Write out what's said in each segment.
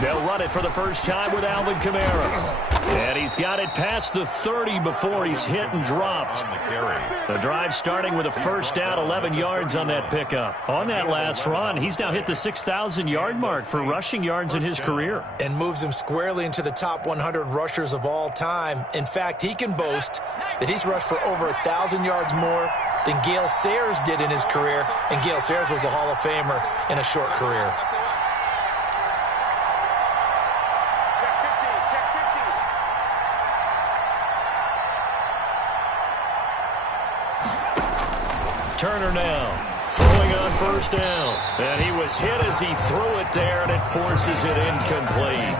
They'll run it for the first time with Alvin Kamara. And he's got it past the 30 before he's hit and dropped. The drive starting with a first down, 11 yards on that pickup. On that last run, he's now hit the 6,000-yard mark for rushing yards in his career. And moves him squarely into the top 100 rushers of all time. In fact, he can boast that he's rushed for over 1,000 yards more than Gale Sayers did in his career. And Gale Sayers was a Hall of Famer in a short career. Turner now, throwing on first down. And he was hit as he threw it there, and it forces it incomplete.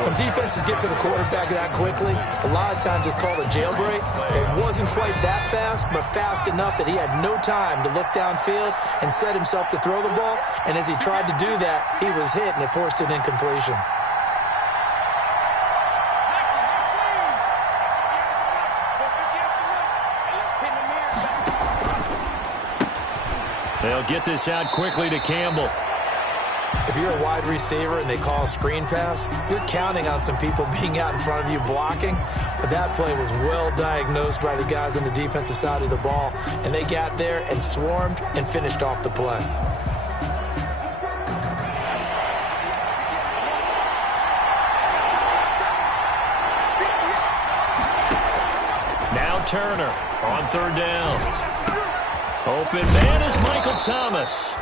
When defenses get to the quarterback that quickly, a lot of times it's called a jailbreak. It wasn't quite that fast, but fast enough that he had no time to look downfield and set himself to throw the ball. And as he tried to do that, he was hit, and it forced an incompletion. They'll get this out quickly to Campbell. If you're a wide receiver and they call a screen pass, you're counting on some people being out in front of you blocking. But that play was well diagnosed by the guys on the defensive side of the ball. And they got there and swarmed and finished off the play. Now Turner on third down. Open man is Michael Thomas.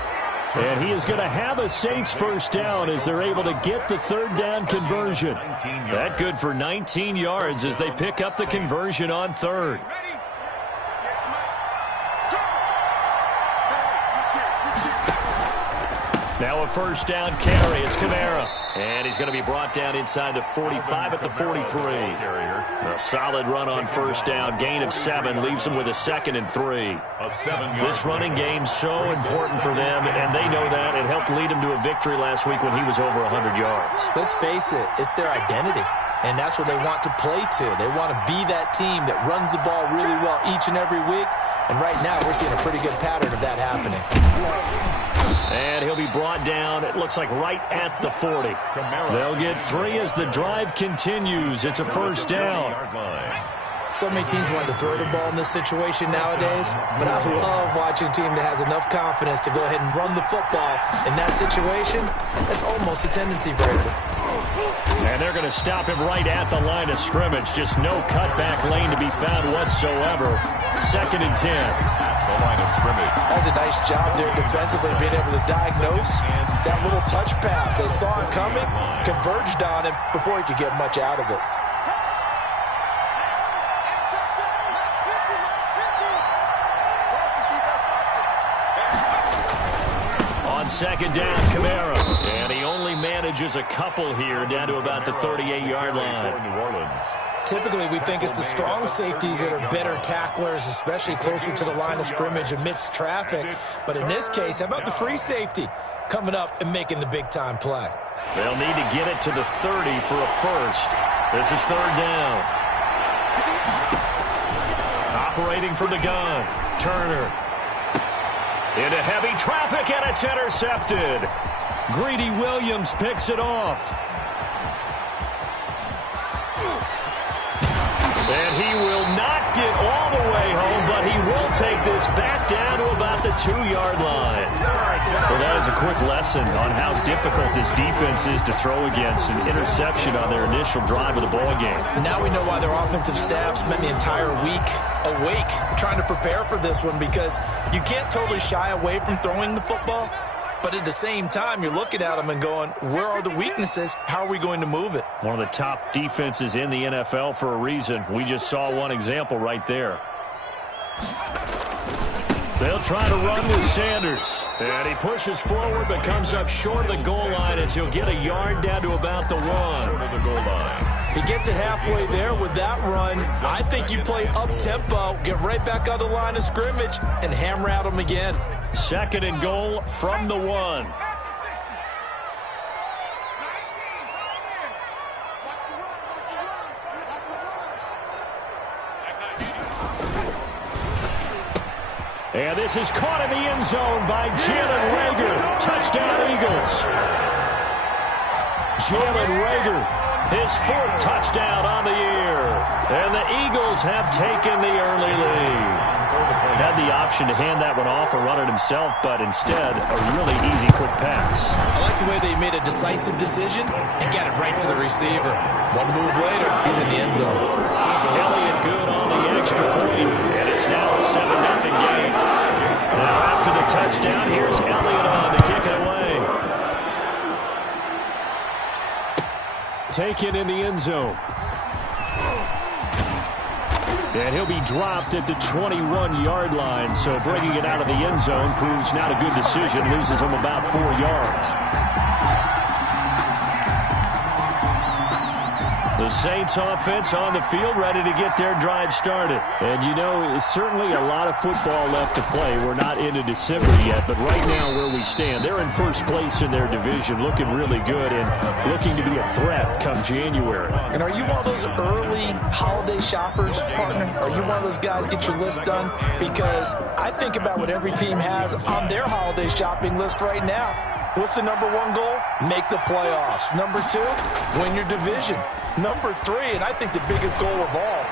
And he is going to have a Saints first down as they're able to get the third down conversion. That good for 19 yards as they pick up the conversion on third. Now a first down carry. It's Kamara. And he's going to be brought down inside the 45 at the 43. A solid run on first down. Gain of 7 leaves them with a 2nd and 3. This running game's so important for them, and they know that. It helped lead them to a victory last week when he was over 100 yards. Let's face it, it's their identity. And that's what they want to play to. They want to be that team that runs the ball really well each and every week. And right now, we're seeing a pretty good pattern of that happening. And he'll be brought down, it looks like, right at the 40. They'll get 3 as the drive continues. It's a first down. So many teams want to throw the ball in this situation nowadays, but I love watching a team that has enough confidence to go ahead and run the football. In that situation, that's almost a tendency breaker. And they're going to stop him right at the line of scrimmage. Just no cutback lane to be found whatsoever. 2nd and 10. The line of scrimmage. That's a nice job there defensively, being able to diagnose that little touch pass. They saw it coming, converged on him before he could get much out of it. On second down, Kamara. And he only manages a couple here down to about the 38-yard line. New Orleans. Typically, we think it's the strong safeties that are better tacklers, especially closer to the line of scrimmage amidst traffic. But in this case, how about the free safety coming up and making the big-time play? They'll need to get it to the 30 for a first. This is third down. Operating from the gun, Turner. Into heavy traffic, and it's intercepted. Greedy Williams picks it off. And he will not get all the way home, but he will take this back down to about the 2-yard line. Well, that is a quick lesson on how difficult this defense is to throw against. An interception on their initial drive of the ball game. Now we know why their offensive staff spent the entire week awake trying to prepare for this one, because you can't totally shy away from throwing the football. But at the same time, you're looking at them and going, where are the weaknesses? How are we going to move it? One of the top defenses in the NFL for a reason. We just saw one example right there. They'll try to run with Sanders. And he pushes forward but comes up short of the goal line as he'll get a yard down to about the 1. The goal line. He gets it halfway there with that run. I think you play up-tempo, get right back on the line of scrimmage, and hammer at him again. 2nd and goal from the 1. And this is caught in the end zone by Jalen Reagor. Touchdown, Eagles. Jalen Reagor, his 4th touchdown on the year. And the Eagles have taken the early lead. Had the option to hand that one off or run it himself, but instead, a really easy, quick pass. I like the way they made a decisive decision and got it right to the receiver. One move later, he's in the end zone. Elliott good on the extra point, and it's now a 7-0 game. Now after the touchdown, here's Elliott on to kick it away. Taken in the end zone. And he'll be dropped at the 21-yard line, so bringing it out of the end zone proves not a good decision. Loses him about 4 yards. The Saints offense on the field, ready to get their drive started. And, you know, it's certainly a lot of football left to play. We're not into December yet, but right now where we stand, they're in first place in their division, looking really good and looking to be a threat come January. And are you one of those early holiday shoppers, partner? Are you one of those guys get your list done? Because I think about what every team has on their holiday shopping list right now. What's the number 1 goal? Make the playoffs. Number 2, win your division. Number 3, and I think the biggest goal of all,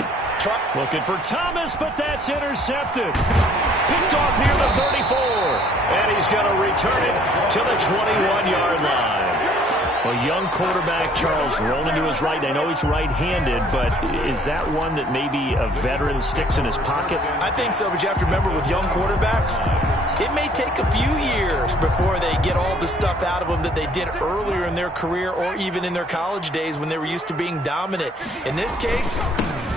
looking for Thomas, but that's intercepted. Picked off near the 34, and he's going to return it to the 21-yard line. A young quarterback, Charles, rolling to his right. I know he's right-handed, but is that one that maybe a veteran sticks in his pocket? I think so, but you have to remember with young quarterbacks, it may take a few years before they get all the stuff out of them that they did earlier in their career or even in their college days when they were used to being dominant. In this case,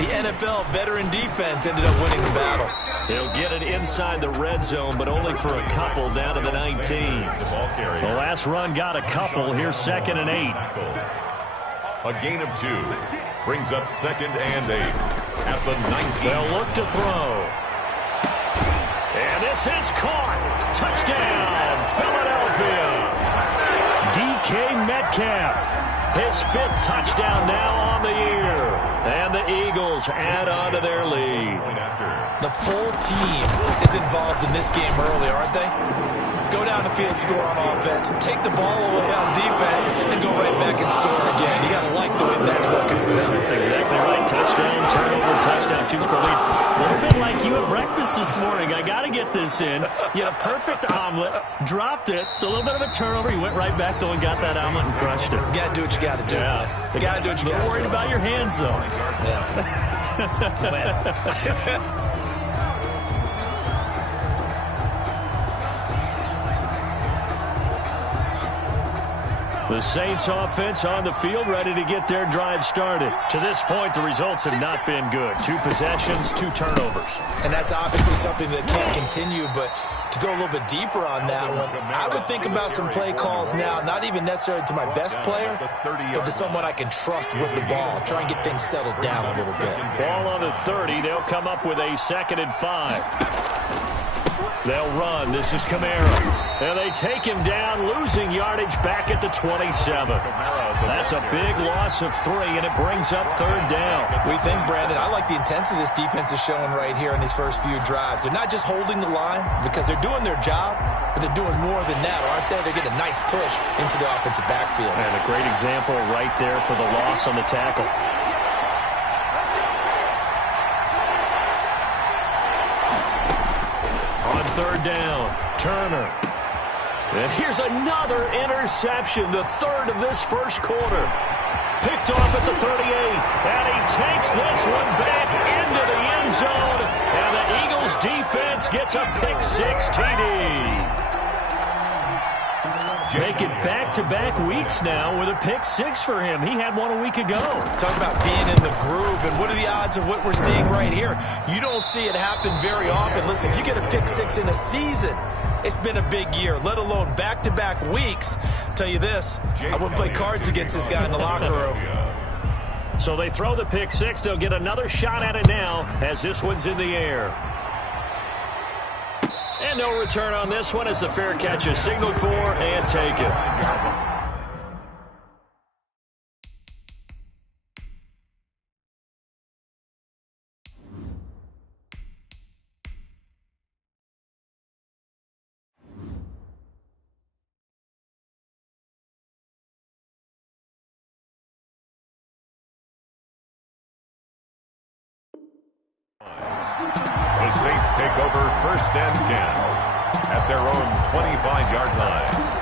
the NFL veteran defense ended up winning the battle. They'll get it inside the red zone, but only for a couple down to the 19. The last run got a couple. Here's 2nd and 8. A gain of 2 brings up 2nd and 8 at the 19. They'll look to throw. And this is caught. Touchdown, Philadelphia. DK Metcalf, his 5th touchdown now on the year. And the Eagles add on to their lead. The full team is involved in this game early, aren't they? Go down the field, score on offense, take the ball away on defense, and go right back and score again. You got to like the way that's working for them. That's exactly right. Touchdown, turnover, touchdown, 2-score lead. A little bit like you at breakfast this morning. I got to get this in. You had a perfect omelet, dropped it, so a little bit of a turnover. You went right back, though, and got that omelet and crushed it. You got to do what you got to do. Yeah. You got to do what you got to do. Worried about your hands, though. Yeah. The Saints offense on the field, ready to get their drive started. To this point, the results have not been good. 2 possessions, 2 turnovers. And that's obviously something that can't continue, but to go a little bit deeper on that one, I would think about some play calls now, not even necessarily to my best player, but to someone I can trust with the ball. Try and get things settled down a little bit. Ball on the 30. They'll come up with a 2nd and 5. They'll run. This is Kamara. And they take him down, losing yardage back at the 27. That's a big loss of 3, and it brings up 3rd down. We think, Brandon, I like the intensity this defense is showing right here in these first few drives. They're not just holding the line because they're doing their job, but they're doing more than that, aren't they? They're getting a nice push into the offensive backfield. And a great example right there for the loss on the tackle. On 3rd down, Turner. And here's another interception, the 3rd of this first quarter. Picked off at the 38, and he takes this one back into the end zone, and the Eagles defense gets a pick-6 TD. Make it back-to-back weeks now with a pick-6 for him. He had one a week ago. Talk about being in the groove, and what are the odds of what we're seeing right here? You don't see it happen very often. Listen, if you get a pick-6 in a season, it's been a big year, let alone back-to-back weeks. Tell you this, I wouldn't play cards against this guy in the locker room. So they throw the pick-6. They'll get another shot at it now as this one's in the air. And no return on this one as the fair catch is signaled for and taken. The Saints take over 1st and 10 at their own 25-yard line.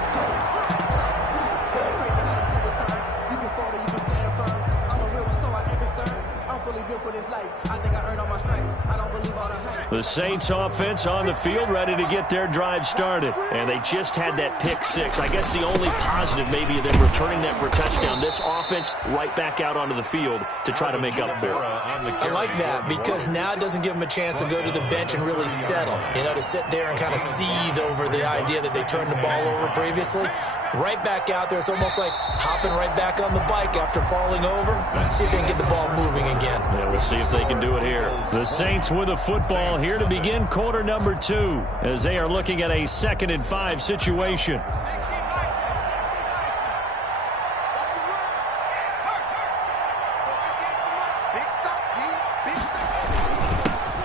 The Saints offense on the field, ready to get their drive started. And they just had that pick six. I guess the only positive maybe of them returning that for a touchdown. This offense right back out onto the field to try to make up for it. I like that because now it doesn't give them a chance to go to the bench and really settle. You know, to sit there and kind of seethe over the idea that they turned the ball over previously. Right back out there. It's almost like hopping right back on the bike after falling over. See if they can get the ball moving again. Yeah, we'll see if they can do it here. The Saints with the football here to begin quarter number 2 as they are looking at a 2nd and 5 situation.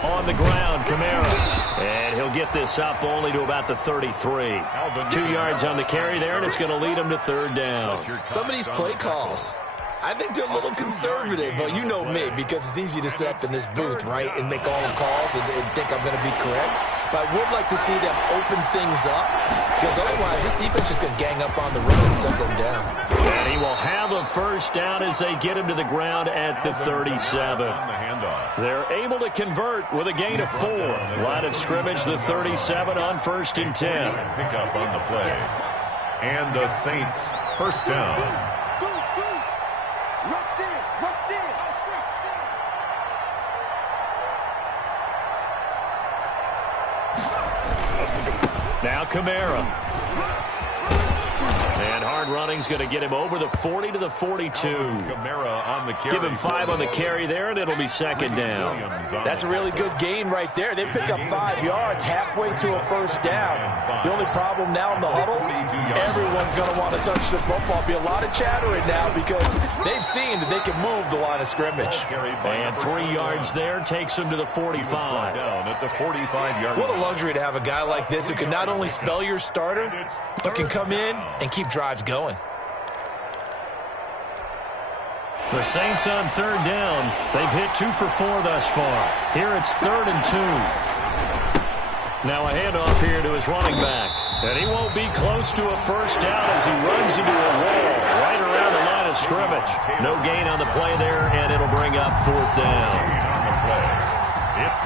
On the ground, Kamara. And he'll get this up only to about the 33. 2 yards on the carry there, and it's going to lead him to 3rd down. Some of these play calls, I think they're a little conservative, but you know me, because it's easy to sit up in this booth, right, and make all the calls and think I'm going to be correct. But I would like to see them open things up, because otherwise this defense is going to gang up on the run and shut them down. And he will have a 1st down as they get him to the ground at the 37. They're able to convert with a gain of 4. Line of scrimmage, the 37 on 1st and 10. Pick up on the play. And the Saints 1st down. Now Kamara. And hard running's going to get him over the 40 to the 42. Kamara on the carry. Give him 5 on the carry there, and it'll be 2nd down. That's a really good gain right there. They pick up 5 yards halfway to a 1st down. The only problem now in the huddle, everyone's going to want to touch the football. Be a lot of chattering now because they've seen that they can move the line of scrimmage. And 3 yards there takes him to the 45. Down at the 45-yard line. What a luxury to have a guy like this who can not only spell your starter, but can come in and keep drives going. The Saints on 3rd down. They've hit 2 for 4 thus far. Here it's 3rd and 2. Now a handoff here to his running back. And he won't be close to a 1st down as he runs into a wall right around the line of scrimmage. No gain on the play there, and it'll bring up 4th down.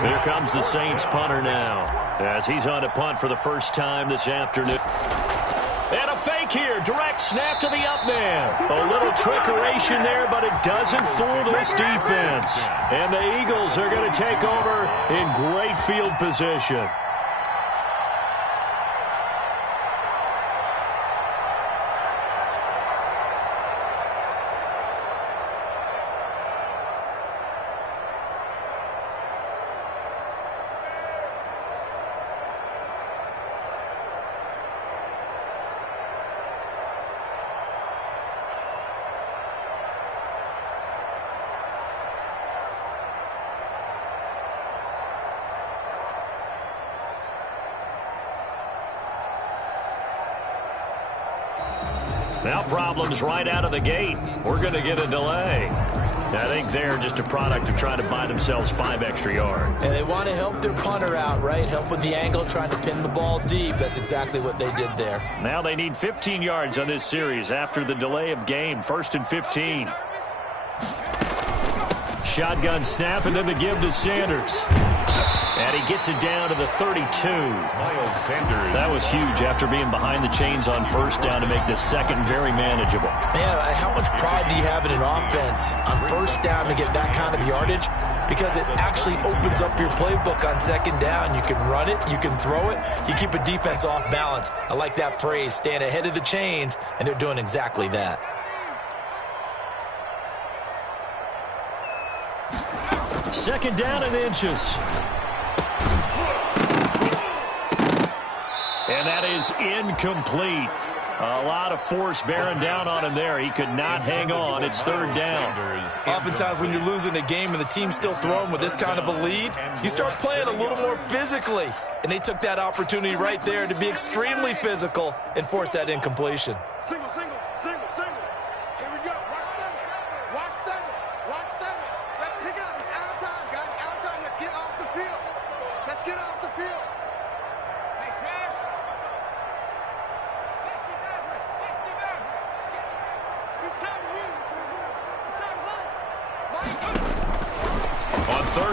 Here comes the Saints punter now as he's on a punt for the first time this afternoon. And a fake here. Direct snap to the up man. A little trickeration there, but it doesn't fool this defense. And the Eagles are going to take over in great field position. Now problems right out of the gate. We're going to get a delay. I think they're just a product of trying to buy themselves 5 extra yards. And they want to help their punter out, right? Help with the angle, trying to pin the ball deep. That's exactly what they did there. Now they need 15 yards on this series after the delay of game. 1st and 15. Shotgun snap, and then the give to Sanders. And he gets it down to the 32. Miles Sanders. That was huge after being behind the chains on 1st down to make this 2nd very manageable. Man, how much pride do you have in an offense on 1st down to get that kind of yardage? Because it actually opens up your playbook on 2nd down. You can run it, you can throw it, you keep a defense off balance. I like that phrase, stand ahead of the chains, and they're doing exactly that. Second down and inches. And that is incomplete. A lot of force bearing down on him there. He could not hang on. It's 3rd down. Oftentimes when you're losing a game and the team's still throwing with this kind of a lead, you start playing a little more physically. And they took that opportunity right there to be extremely physical and force that incompletion. Single. Here we go. Watch 7. Let's pick it up. It's out of time, guys. Out of time. Let's get off the field.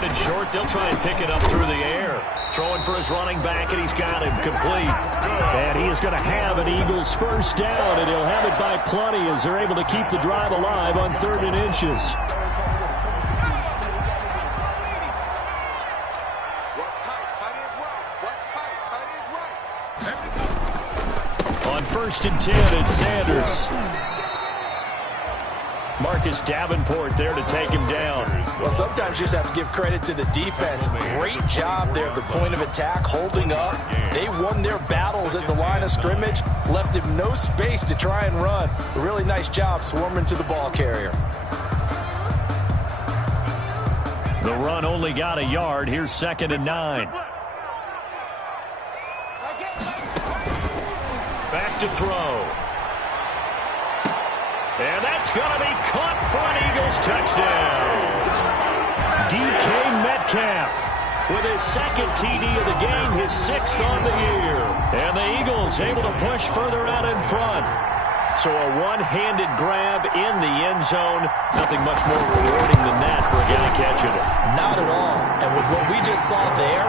headed short. They'll try and pick it up through the air. Throwing for his running back, and he's got him complete. And he is going to have an Eagles first down, and he'll have it by plenty as they're able to keep the drive alive on 3rd and inches. On 1st and 10, it's Sanders. Marcus Davenport there to take him down. Well, sometimes you just have to give credit to the defense. Great job there at the point of attack, holding up. They won their battles at the line of scrimmage, left him no space to try and run. A really nice job swarming to the ball carrier. The run only got a yard. Here's 2nd and 9. Back to throw. And that's going to be caught for an Eagles touchdown. DK Metcalf with his 2nd TD of the game, his 6th on the year. And the Eagles able to push further out in front. So a one-handed grab in the end zone. Nothing much more rewarding than that for a guy catching it. Not at all. And with what we just saw there,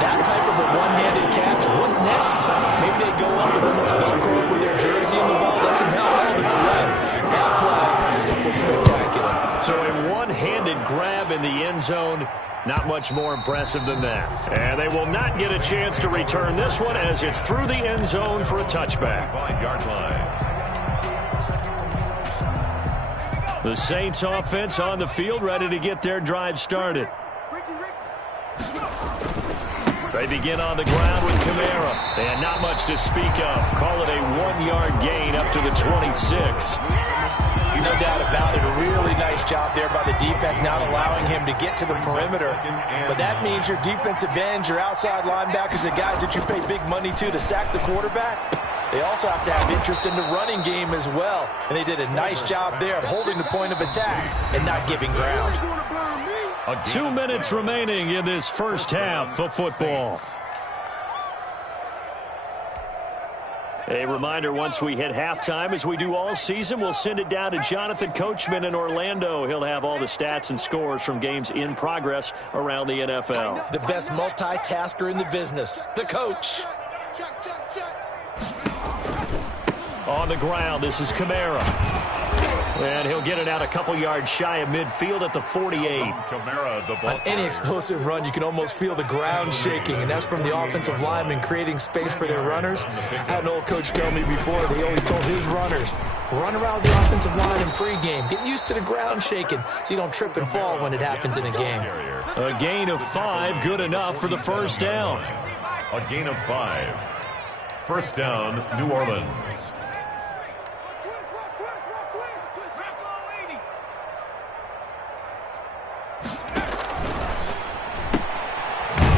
that type of a one-handed catch, what's next? Maybe they go up and almost velcro with their jersey in the ball. That's about all that's left. That play, simply spectacular. So a one-handed grab in the end zone, not much more impressive than that. And they will not get a chance to return this one as it's through the end zone for a touchback. 5-yard line. The Saints offense on the field, ready to get their drive started. They begin on the ground with Kamara. And not much to speak of. Call it a 1-yard gain up to the 26. No doubt about it. A really nice job there by the defense, not allowing him to get to the perimeter. But that means your defensive ends, your outside linebackers, the guys that you pay big money to sack the quarterback, they also have to have interest in the running game as well. And they did a nice job there of holding the point of attack and not giving ground. 2 minutes remaining in this first half of football. A reminder, once we hit halftime, as we do all season, we'll send it down to Jonathan Coachman in Orlando. He'll have all the stats and scores from games in progress around the NFL. The best multitasker in the business, the coach. On the ground, this is Kamara. And he'll get it out a couple yards shy of midfield at the 48. Kamara, the ball. On any explosive run, you can almost feel the ground shaking, and that's from the offensive linemen creating space for their runners. I had an old coach tell me before, they always told his runners, run around the offensive line in pregame. Get used to the ground shaking so you don't trip and fall when it happens in a game. A gain of 5, good enough for the first down. A gain of 5. First down, New Orleans.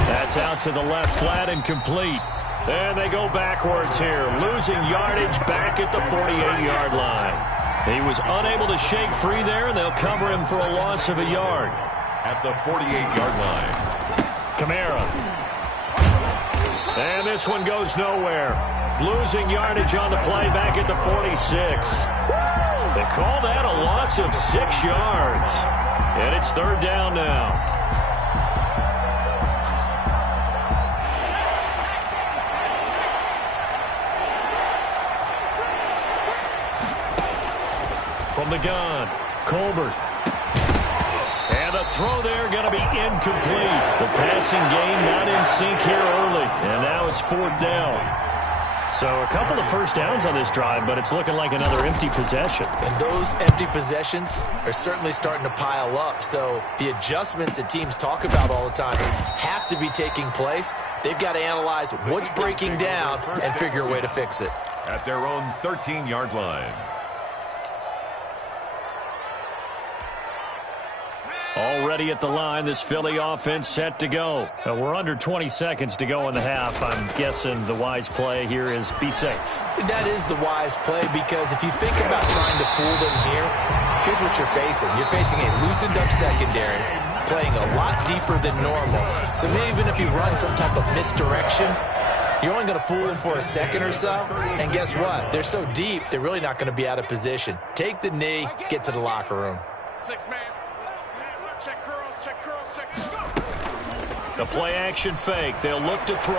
That's out to the left, flat and complete. And they go backwards here, losing yardage back at the 48-yard line. He was unable to shake free there, and they'll cover him for a loss of a yard. At the 48-yard line. Kamara. And this one goes nowhere. Losing yardage on the play back at the 46. They call that a loss of 6 yards. And it's 3rd down now. From the gun, Colbert. And the throw there going to be incomplete. The passing game not in sync here early. And now it's 4th down. So a couple of first downs on this drive, but it's looking like another empty possession. And those empty possessions are certainly starting to pile up. So the adjustments that teams talk about all the time have to be taking place. They've got to analyze what's breaking down and figure a way to fix it. At their own 13-yard line. Already at the line, this Philly offense set to go. We're under 20 seconds to go in the half. I'm guessing the wise play here is be safe. That is the wise play, because if you think about trying to fool them here, here's what you're facing. You're facing a loosened up secondary, playing a lot deeper than normal. So maybe even if you run some type of misdirection, you're only going to fool them for a second or so. And guess what? They're so deep, they're really not going to be out of position. Take the knee, get to the locker room. 6-man. Check curls, check curls, check curls. The play action fake. They'll look to throw.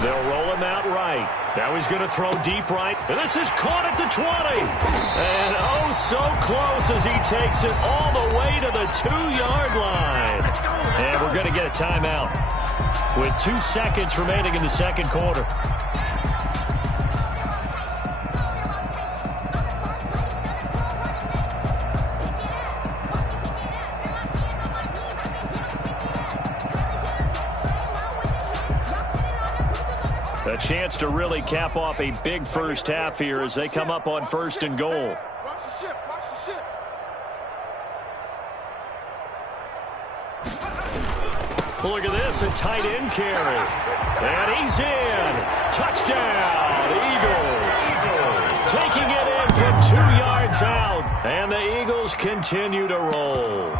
They'll roll him out right. Now he's going to throw deep right. And this is caught at the 20. And oh, so close as he takes it all the way to the 2-yard line. And we're going to get a timeout with 2 seconds remaining in the second quarter. A chance to really cap off a big first half here as they come up on 1st and goal. Watch the ship, watch the ship. Look at this, a tight end carry. And he's in. Touchdown, Eagles. Taking it in from 2 yards out. And the Eagles continue to roll.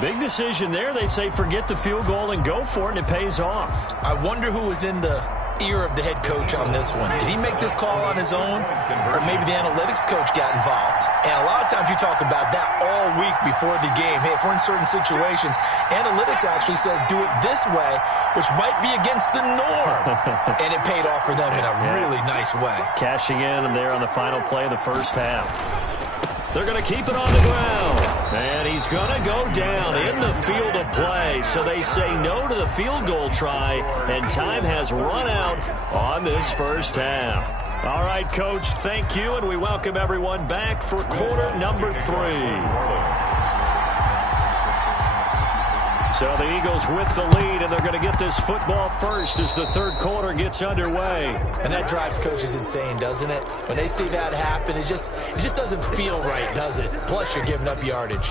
Big decision there. They say forget the field goal and go for it, and it pays off. I wonder who was in the ear of the head coach on this one. Did he make this call on his own, or maybe the analytics coach got involved? And a lot of times you talk about that all week before the game. Hey, if we're in certain situations, analytics actually says do it this way, which might be against the norm. And it paid off for them in a really nice way. Cashing in and there on the final play of the first half. They're going to keep it on the ground. And he's going to go down in the field of play. So they say no to the field goal try, and time has run out on this first half. All right, Coach, thank you, and we welcome everyone back for quarter number 3. So the Eagles with the lead, and they're going to get this football first as the third quarter gets underway. And that drives coaches insane, doesn't it? When they see that happen, it just doesn't feel right, does it? Plus, you're giving up yardage.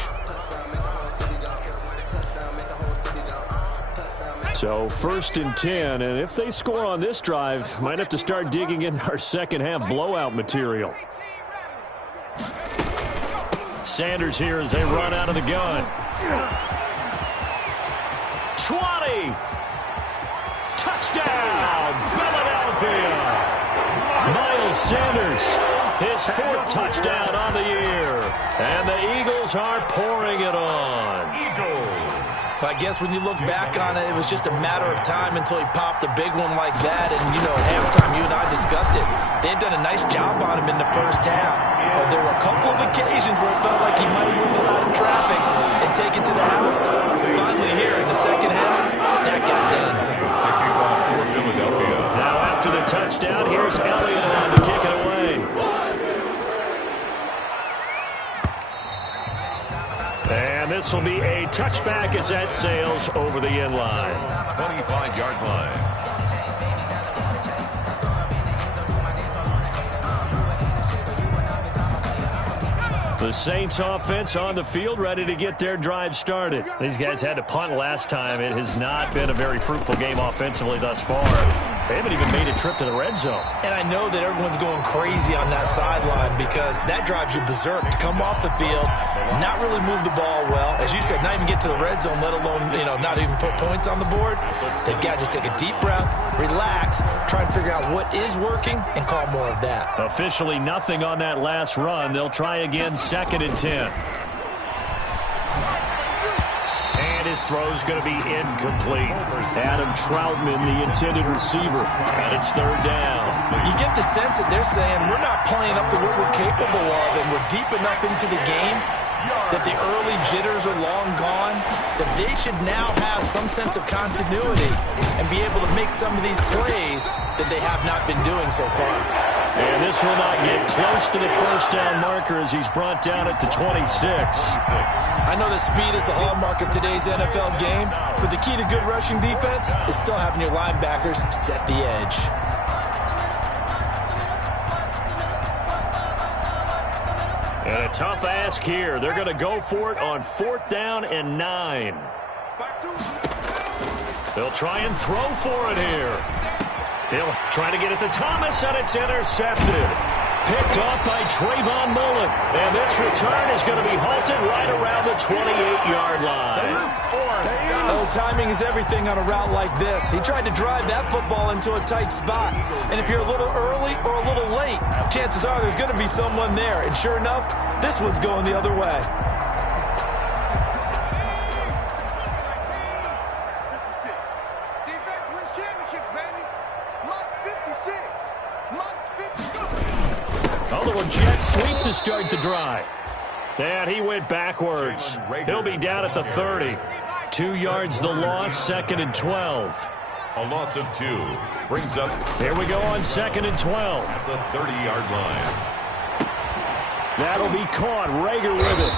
So 1st and 10, and if they score on this drive, might have to start digging in our second half blowout material. Sanders here as they run out of the gun. 20. Touchdown, Philadelphia. Miles Sanders, his 4th touchdown on the year. And the Eagles are pouring it on. I guess when you look back on it, it was just a matter of time until he popped a big one like that. And, you know, at halftime, you and I discussed it. They had done a nice job on him in the first half. But there were a couple of occasions where it felt like he might have moved out of traffic and take it to the house. Finally here in the second half, that got done. Now after the touchdown, here's Elliott on to kick it away. And this will be a touchback as that sails over the end line. 25-yard line. The Saints offense on the field, ready to get their drive started. These guys had to punt last time. It has not been a very fruitful game offensively thus far. They haven't even made a trip to the red zone. And I know that everyone's going crazy on that sideline because that drives you berserk to come off the field, not really move the ball well. As you said, not even get to the red zone, let alone, you know, not even put points on the board. They've got to just take a deep breath, relax, try and figure out what is working, and call more of that. Officially nothing on that last run. They'll try again, 2nd and 10. His throw is going to be incomplete. Adam Troutman, the intended receiver, and it's 3rd down. You get the sense that they're saying we're not playing up to what we're capable of, and we're deep enough into the game that the early jitters are long gone, that they should now have some sense of continuity and be able to make some of these plays that they have not been doing so far. And this will not get close to the first down marker as he's brought down at the 26. I know that speed is the hallmark of today's NFL game, but the key to good rushing defense is still having your linebackers set the edge. And a tough ask here. They're going to go for it on 4th down and 9. They'll try and throw for it here. He'll try to get it to Thomas, and it's intercepted. Picked off by Trayvon Mullen. And this return is going to be halted right around the 28-yard line. Oh, timing is everything on a route like this. He tried to drive that football into a tight spot. And if you're a little early or a little late, chances are there's going to be someone there. And sure enough, this one's going the other way. A little jet sweep to start the drive. And he went backwards. He'll be down at the 30. 2 yards the loss, 2nd and 12. A loss of 2 brings up. Here we go on 2nd and 12. At the 30-yard line. That'll be caught. Rager with it.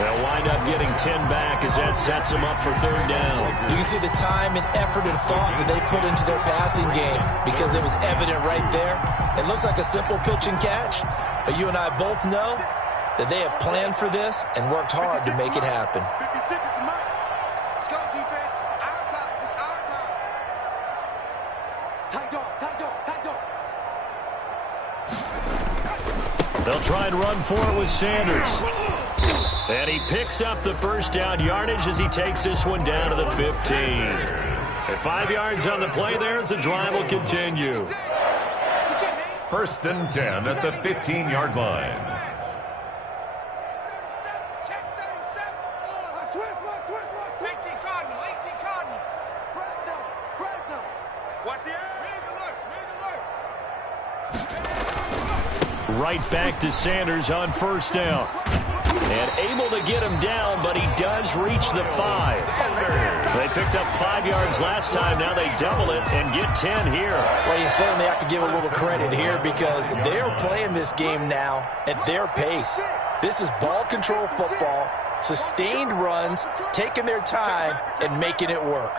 They'll wind up getting 10 back as that sets them up for 3rd down. You can see the time and effort and thought that they put into their passing game because it was evident right there. It looks like a simple pitch and catch, but you and I both know that they have planned for this and worked hard to make it happen. 56 is the mark. Let's go, defense. Our time. It's our time. Tight dog, tight dog, tight dog. They'll try and run for it with Sanders. And he picks up the 1st down yardage as he takes this one down to the 15. At 5 yards on the play there, as the drive will continue. 1st and 10 at the 15-yard line. Check 37. Switch. 18 Cardinal. Fresno. Watch the air. Right back to Sanders on 1st down. And able to get him down, but he does reach the 5. They picked up 5 yards last time. Now they double it and get 10 here. Well, you certainly have to give a little credit here because they're playing this game now at their pace. This is ball control football, sustained runs, taking their time, and making it work.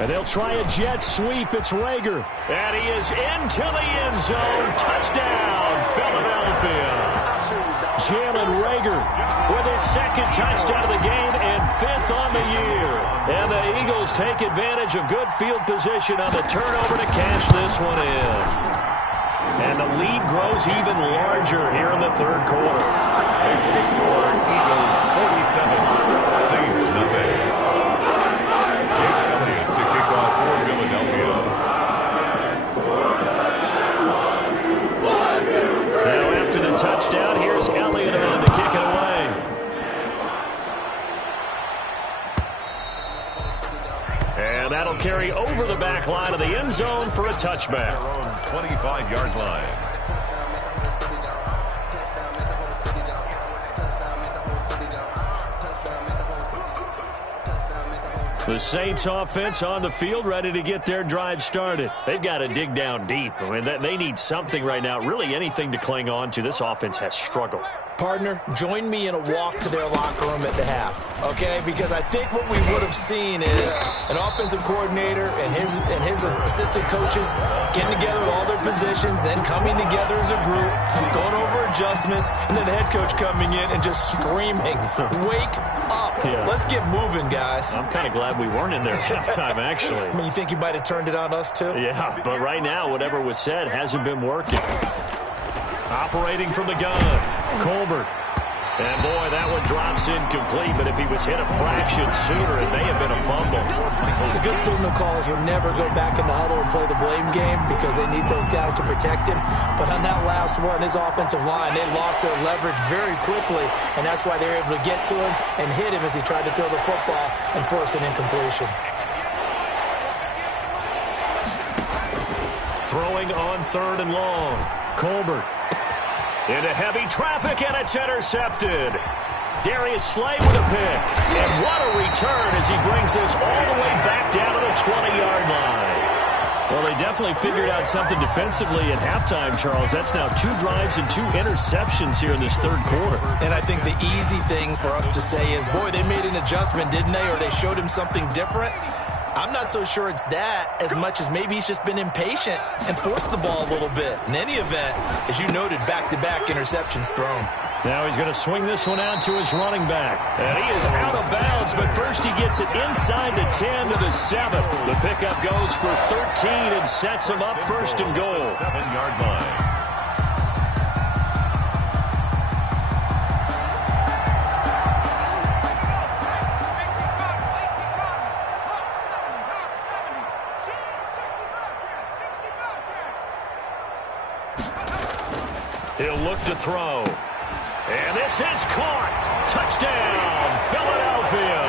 And they'll try a jet sweep. It's Rager. And he is into the end zone. Touchdown, Philadelphia. Jalen Rager with his 2nd touchdown of the game and 5th on the year. And the Eagles take advantage of good field position on the turnover to cash this one in. And the lead grows even larger here in the 3rd quarter. Extra score, Eagles 47, Saints nothing. To kick off for Philadelphia. Now after the touchdown, here's Elliott on to kick it away. And that'll carry over the back line of the end zone for a touchback. 25-yard line. The Saints offense on the field, ready to get their drive started. They've got to dig down deep. I mean, they need something right now, really anything to cling on to. This offense has struggled. Partner, join me in a walk to their locker room at the half, okay? Because I think what we would have seen is an offensive coordinator and his assistant coaches getting together with all their positions, then coming together as a group, going over adjustments, and then the head coach coming in and just screaming, wake up. Yeah. Let's get moving, guys. I'm kind of glad we weren't in there at halftime, actually. I mean, you think he might have turned it on us, too? Yeah, but right now, whatever was said hasn't been working. Operating from the gun, Colbert. And, boy, that one drops incomplete, but if he was hit a fraction sooner, it may have been a fumble. The good signal callers would never go back in the huddle and play the blame game because they need those guys to protect him. But on that last one, his offensive line, they lost their leverage very quickly, and that's why they were able to get to him and hit him as he tried to throw the football and force an incompletion. Throwing on 3rd and long, Colbert. Into heavy traffic, and it's intercepted. Darius Slay with a pick. And what a return as he brings this all the way back down to the 20-yard line. Well, they definitely figured out something defensively at halftime, Charles. That's now 2 drives and 2 interceptions here in this 3rd quarter. And I think the easy thing for us to say is, boy, they made an adjustment, didn't they? Or they showed him something different. I'm not so sure it's that as much as maybe he's just been impatient and forced the ball a little bit. In any event, as you noted, back-to-back interceptions thrown. Now he's going to swing this one out to his running back. And he is out of bounds, but first he gets it inside the 10 to the 7. The pickup goes for 13 and sets him up 1st and goal. 7-yard line. He'll look to throw. And this is caught. Touchdown, Philadelphia.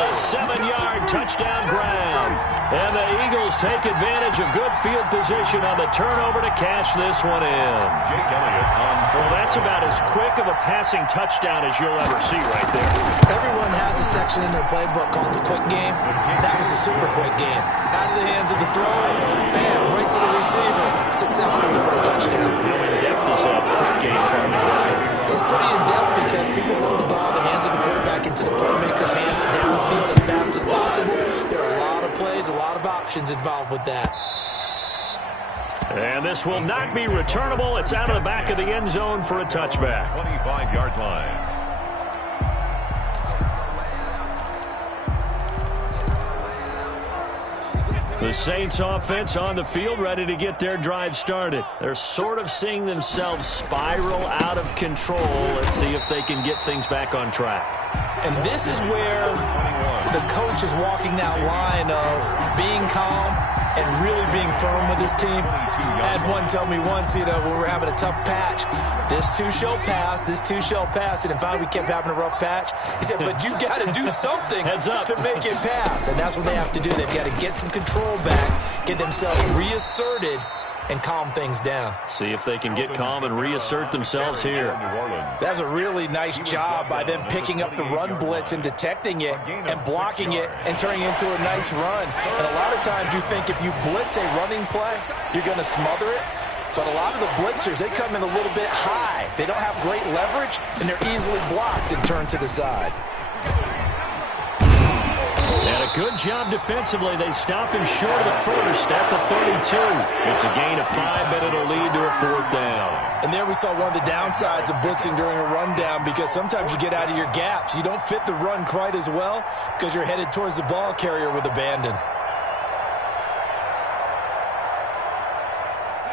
A 7-yard touchdown grab. And the Eagles Eagles take advantage of good field position on the turnover to cash this one in. Jake Elliott on fourth. Well, that's about as quick of a passing touchdown as you'll ever see right there. Everyone has a section in their playbook called the quick game. That was a super quick game. Out of the hands of the thrower, bam, right to the receiver. Successfully for a touchdown. How in-depth is that quick game part of the play? It's pretty in-depth because people want the ball, the hands of the quarterback into the playmaker's hands downfield as fast as possible. There are a lot of plays, a lot of options involved with that. And this will not be returnable. It's out of the back of the end zone for a touchback. 25-yard line. The Saints offense on the field, ready to get their drive started. They're sort of seeing themselves spiral out of control. Let's see if they can get things back on track. And this is where the coach is walking that line of being calm and really being firm with his team. I had one tell me once, when we were having a tough patch, this too shall pass, this too shall pass. And finally we kept having a rough patch. He said, but you got to do something to make it pass. And that's what they have to do. They've got to get some control back, get themselves reasserted, and calm things down. See if they can get calm and reassert themselves here. That's a really nice job by them picking up the run blitz and detecting it and blocking it and turning it into a nice run. And a lot of times you think if you blitz a running play, you're going to smother it. But a lot of the blitzers, they come in a little bit high. They don't have great leverage, and they're easily blocked and turned to the side. And a good job defensively. They stop him short of the first at the 32. It's a gain of 5, but it'll lead to a 4th down. And there we saw one of the downsides of blitzing during a rundown, because sometimes you get out of your gaps. You don't fit the run quite as well because you're headed towards the ball carrier with abandon.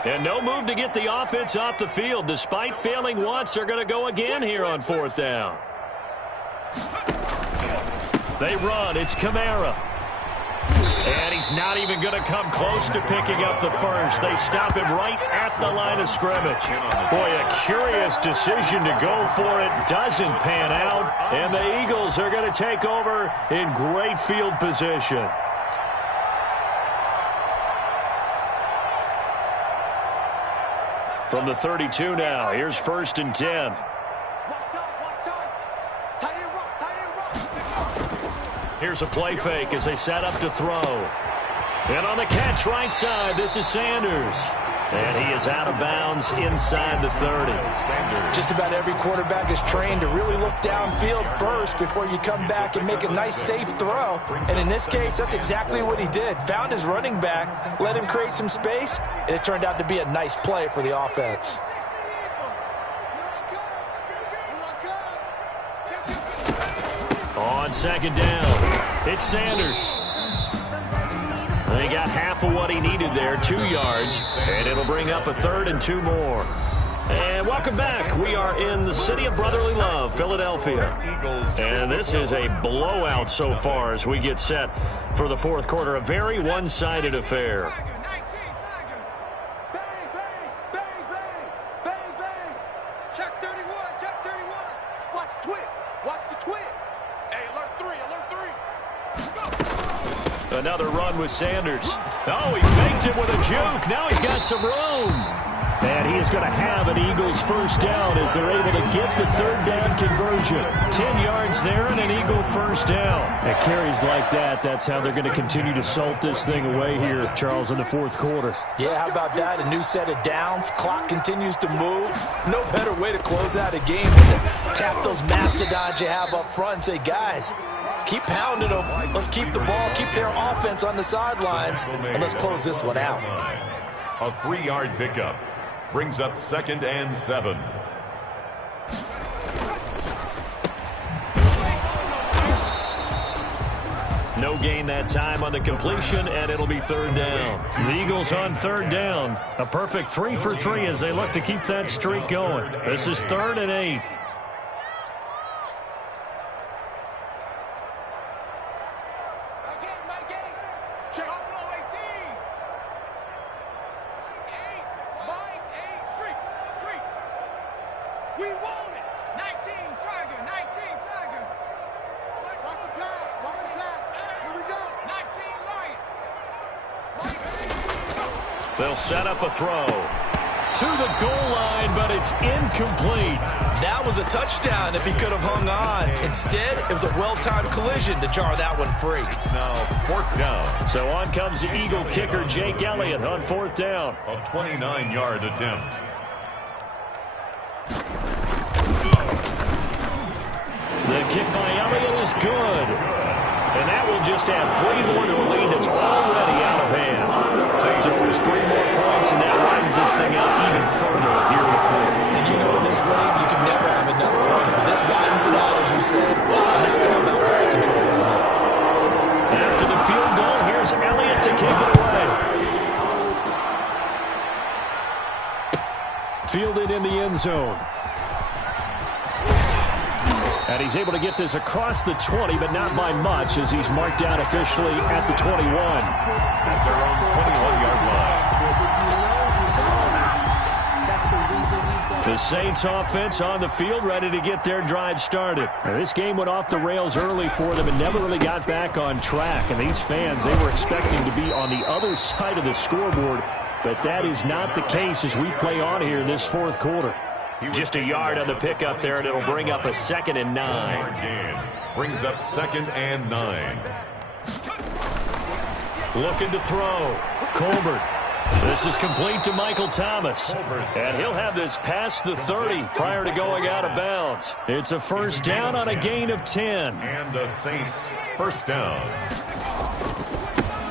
And no move to get the offense off the field. Despite failing once, they're going to go again here on 4th down. They run. It's Kamara. And he's not even going to come close to picking up the first. They stop him right at the line of scrimmage. Boy, a curious decision to go for it. Doesn't pan out. And the Eagles are going to take over in great field position. From the 32 now, here's 1st and 10. Here's a play fake as they set up to throw. And on the catch right side, this is Sanders. And he is out of bounds inside the 30. Just about every quarterback is trained to really look downfield first before you come back and make a nice, safe throw. And in this case, that's exactly what he did. Found his running back, let him create some space, and it turned out to be a nice play for the offense. On 2nd down, it's Sanders. They got half of what he needed there, 2 yards, and it'll bring up a 3rd and 2 more. And welcome back. We are in the city of brotherly love, Philadelphia. And this is a blowout so far as we get set for the 4th quarter. A very one-sided affair. Check 31, check 31. Watch the twist, watch the twist. Hey, alert 3, alert 3. Another run with Sanders. Oh, he faked it with a juke. Now he's got some room. And he is going to have an Eagles 1st down as they're able to get the 3rd down conversion. 10 yards there and an Eagle 1st down. At carries like that, that's how they're going to continue to salt this thing away here, Charles, in the 4th quarter. Yeah, how about that? A new set of downs. Clock continues to move. No better way to close out a game than to tap those mastodons you have up front and say, guys, keep pounding them. Let's keep the ball, keep their offense on the sidelines, and let's close this one out. A 3-yard pickup brings up 2nd and 7. No gain that time on the completion, and it'll be 3rd down. The Eagles on 3rd down. A perfect 3 for 3 as they look to keep that streak going. This is 3rd and 8. They'll set up a throw. To the goal line, but it's incomplete. That was a touchdown if he could have hung on. Instead, it was a well-timed collision to jar that one free. It's now 4th down. So on comes the Eagle kicker, Jake Elliott, on 4th down. A 29-yard attempt. The kick by Elliott is good. And that will just add 3 more to a lead that's already out of hand. So there's 3 more points, and that widens this thing out even further here in the 4th. And you know in this league, you can never have enough points, but this widens it out, as you said. And now it's all about ball control, isn't it? After the field goal, here's Elliott to kick it away. Fielded in the end zone. And he's able to get this across the 20, but not by much, as he's marked out officially at the 21. At their own 21-yard line. The Saints offense on the field, ready to get their drive started. Now, this game went off the rails early for them and never really got back on track. And these fans, they were expecting to be on the other side of the scoreboard, but that is not the case as we play on here in this 4th quarter. Just a yard on the pickup there, and it'll bring up a 2nd and 9. Brings up 2nd and 9. Looking to throw. Colbert. This is complete to Michael Thomas. And he'll have this past the 30 prior to going out of bounds. It's a 1st down on a gain of 10. And the Saints 1st down.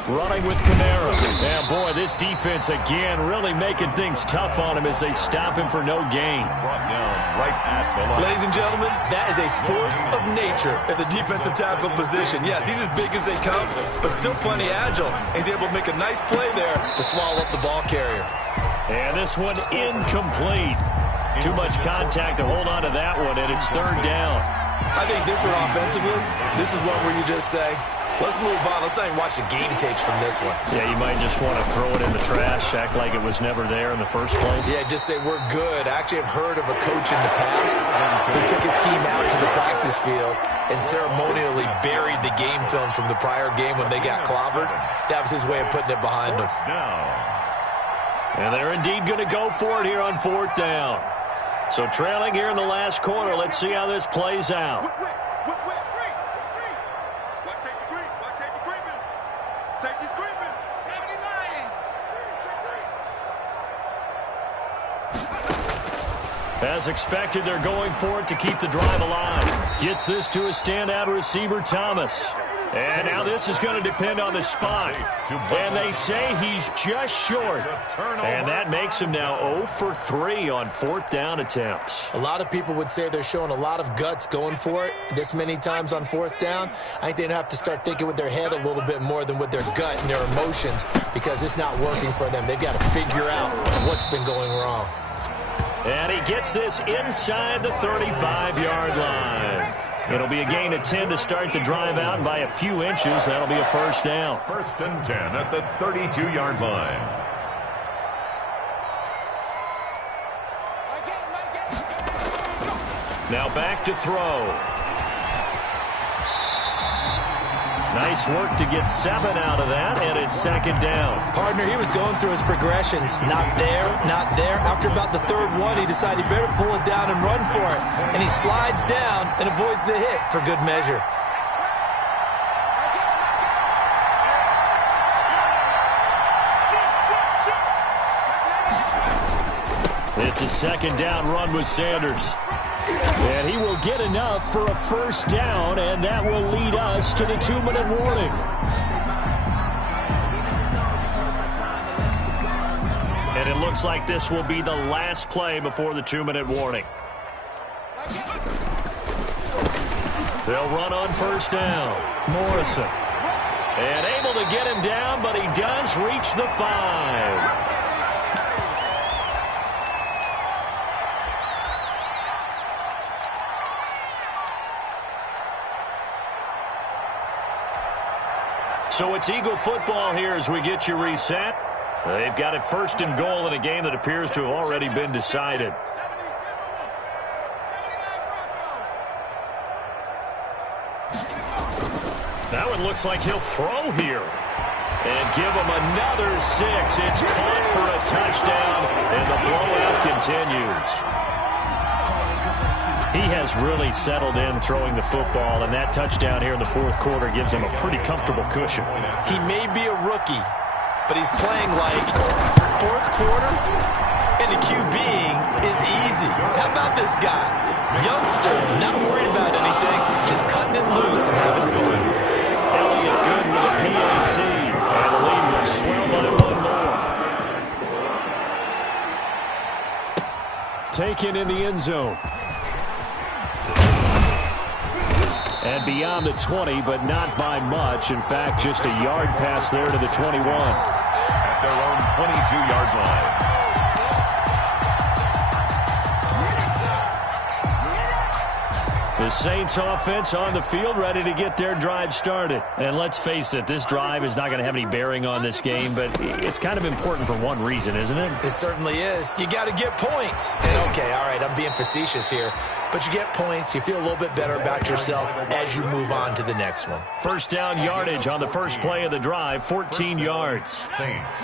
Running with Kamara. And boy, this defense again really making things tough on him as they stop him for no gain. Brought down right at the line. Ladies and gentlemen, that is a force of nature at the defensive tackle position. Yes, he's as big as they come, but still plenty agile. He's able to make a nice play there to swallow up the ball carrier. And this one incomplete. Too much contact to hold on to that one, and it's 3rd down. I think this one offensively, this is one where you just say, let's move on. Let's not even watch the game tapes from this one. Yeah, you might just want to throw it in the trash, act like it was never there in the first place. Yeah, just say we're good. I actually have heard of a coach in the past who took his team out to the practice field and ceremonially buried the game films from the prior game when they got clobbered. That was his way of putting it behind them. And they're indeed going to go for it here on 4th down. So trailing here in the last quarter, let's see how this plays out. Safety's creeping. 79. As expected, they're going for it to keep the drive alive. Gets this to a standout receiver, Thomas. And now this is going to depend on the spot. And they say he's just short. And that makes him now 0 for 3 on 4th down attempts. A lot of people would say they're showing a lot of guts going for it this many times on 4th down. I think they'd have to start thinking with their head a little bit more than with their gut and their emotions, because it's not working for them. They've got to figure out what's been going wrong. And he gets this inside the 35-yard line. It'll be a gain of 10 to start the drive out, and by a few inches, that'll be a 1st down. 1st and 10 at the 32-yard line. Now back to throw. Nice work to get 7 out of that, and it's 2nd down. Partner, he was going through his progressions. Not there, not there. After about the 3rd one, he decided he better pull it down and run for it. And he slides down and avoids the hit for good measure. It's a 2nd down run with Sanders. And he will get enough for a 1st down, and that will lead us to the 2-minute warning. And it looks like this will be the last play before the 2-minute warning. They'll run on 1st down. Morrison. And able to get him down, but he does reach the 5. So it's Eagle football here as we get you reset. They've got it 1st and goal in a game that appears to have already been decided. That one looks like he'll throw here. And give him another 6. It's caught for a touchdown, and the blowout continues. He has really settled in throwing the football, and that touchdown here in the fourth quarter gives him a pretty comfortable cushion. He may be a rookie, but he's playing like fourth quarter, and the QBing is easy. How about this guy? Youngster, not worried about anything, just cutting it loose and having fun. Elliott good with a PAT, and the lead will swell by one more. Taken in the end zone. And beyond the 20, but not by much. In fact, just a yard pass there to the 21. At their own 22-yard line. The Saints offense on the field, ready to get their drive started. And let's face it, this drive is not going to have any bearing on this game, but it's kind of important for one reason, isn't it? It certainly is. You got to get points. And okay, all right, I'm being facetious here, but you get points, you feel a little bit better about yourself as you move on to the next one. First down yardage on the first play of the drive, 14 yards. Saints.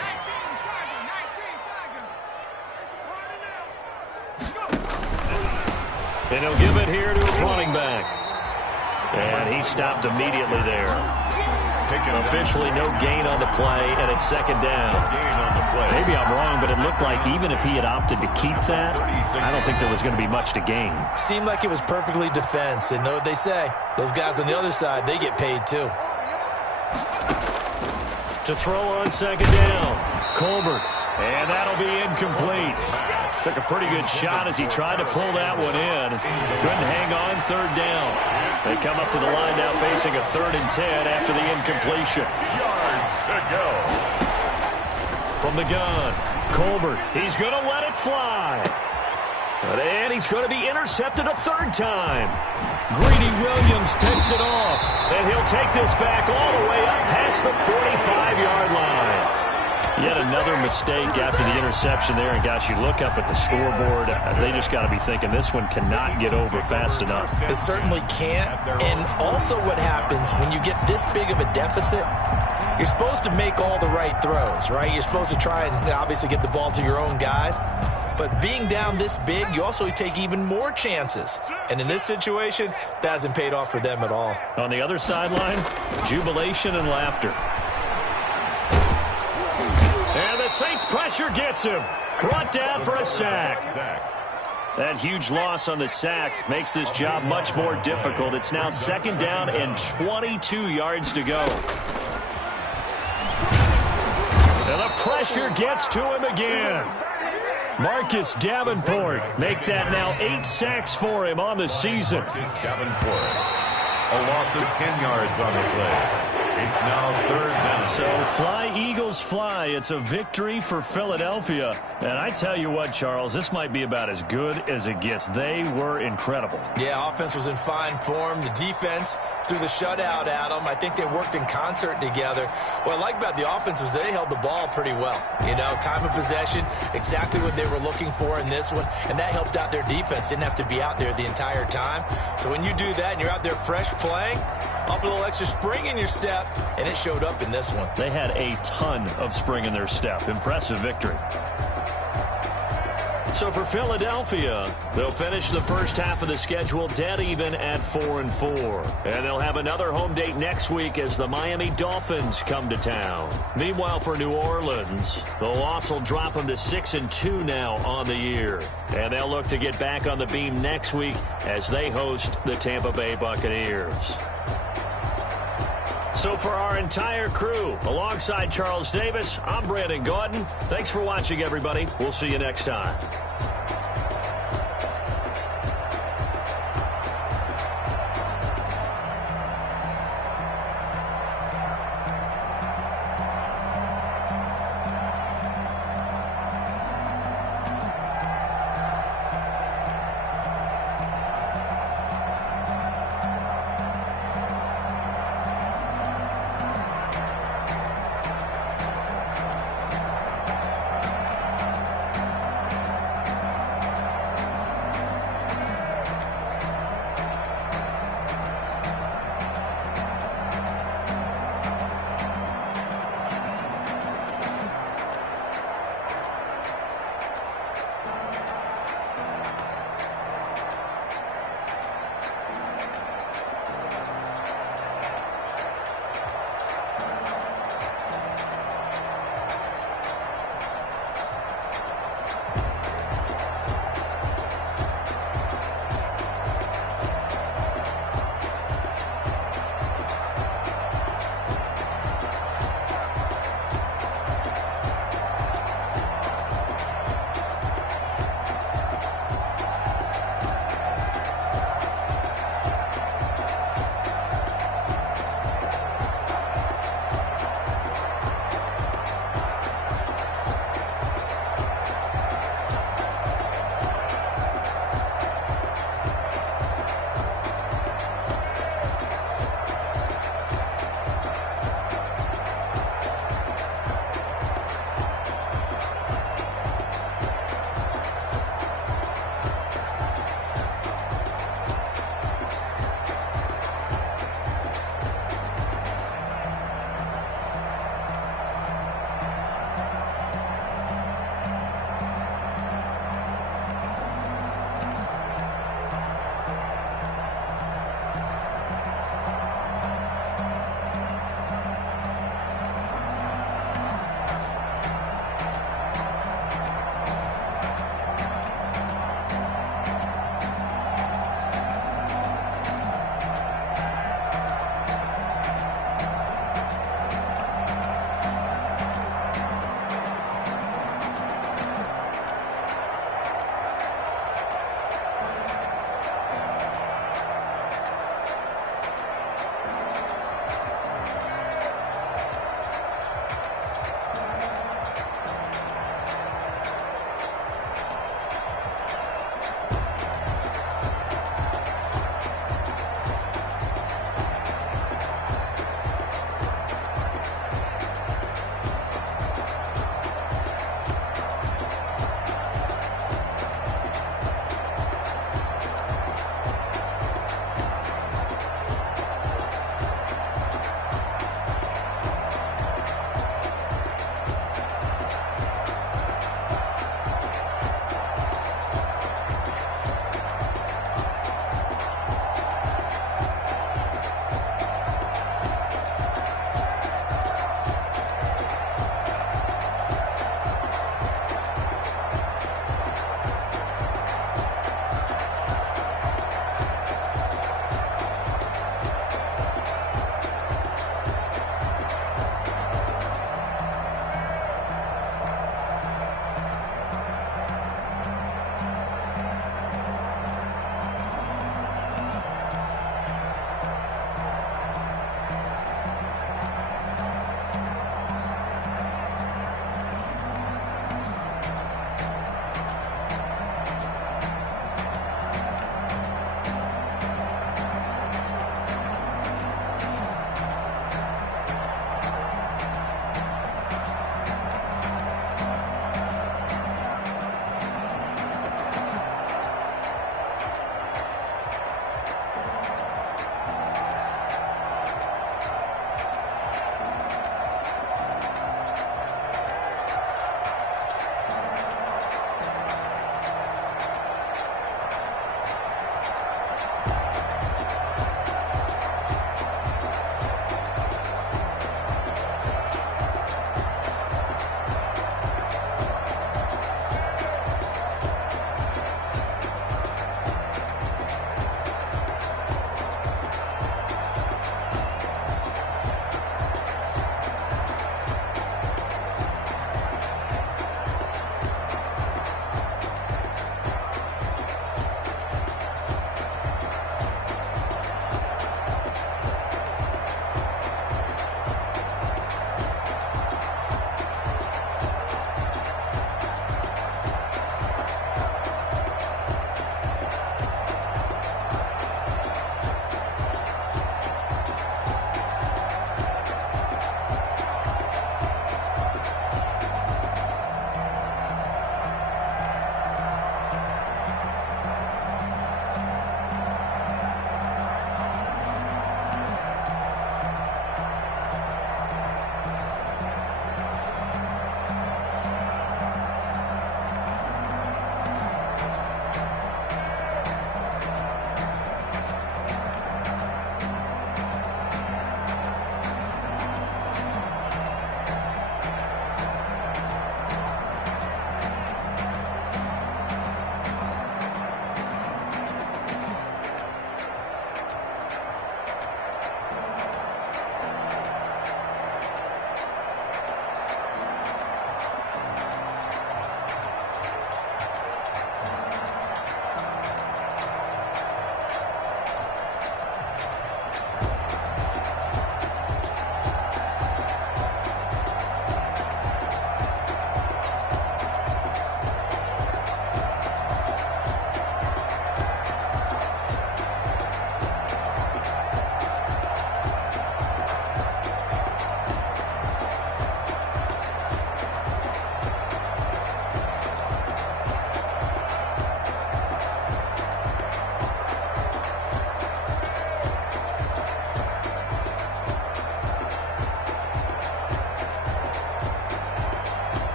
And he'll give it here to his running back. And he stopped immediately there. Officially no gain on the play, and it's second down. Maybe I'm wrong, but it looked like even if he had opted to keep that, I don't think there was going to be much to gain. Seemed like it was perfectly defense, and know what they say. Those guys on the other side, they get paid too. To throw on second down, Colbert. And that'll be incomplete. Took a pretty good shot as he tried to pull that one in. Couldn't hang on, third down. They come up to the line now facing a 3rd and 10 after the incompletion. Yards to go. From the gun, Colbert. He's going to let it fly. And he's going to be intercepted a 3rd time. Greedy Williams picks it off. And he'll take this back all the way up past the 45-yard line. Yet another mistake after the interception there. And, gosh, you look up at the scoreboard, they just got to be thinking this one cannot get over fast enough. It certainly can't. And also what happens when you get this big of a deficit, you're supposed to make all the right throws, right? You're supposed to try and obviously get the ball to your own guys. But being down this big, you also take even more chances. And in this situation, that hasn't paid off for them at all. On the other sideline, jubilation and laughter. And the Saints pressure gets him. Brought down for a sack. That huge loss on the sack makes this job much more difficult. It's now second down and 22 yards to go. And the pressure gets to him again. Marcus Davenport make that now 8 sacks for him on the season. Marcus Davenport. A loss of 10 yards on the play. It's now 3rd down. So fly, Eagles, fly. It's a victory for Philadelphia. And I tell you what, Charles, this might be about as good as it gets. They were incredible. Yeah, offense was in fine form. The defense threw the shutout at them. I think they worked in concert together. What I like about the offense was they held the ball pretty well. You know, time of possession, exactly what they were looking for in this one. And that helped out their defense. Didn't have to be out there the entire time. So when you do that and you're out there fresh playing, up a little extra spring in your step, and it showed up in this one. They had a ton of spring in their step. Impressive victory. So for Philadelphia, they'll finish the first half of the schedule dead even at 4-4. And they'll have another home date next week as the Miami Dolphins come to town. Meanwhile, for New Orleans, the loss will drop them to 6-2 now on the year. And they'll look to get back on the beam next week as they host the Tampa Bay Buccaneers. So for our entire crew, alongside Charles Davis, I'm Brandon Gaudin. Thanks for watching, everybody. We'll see you next time.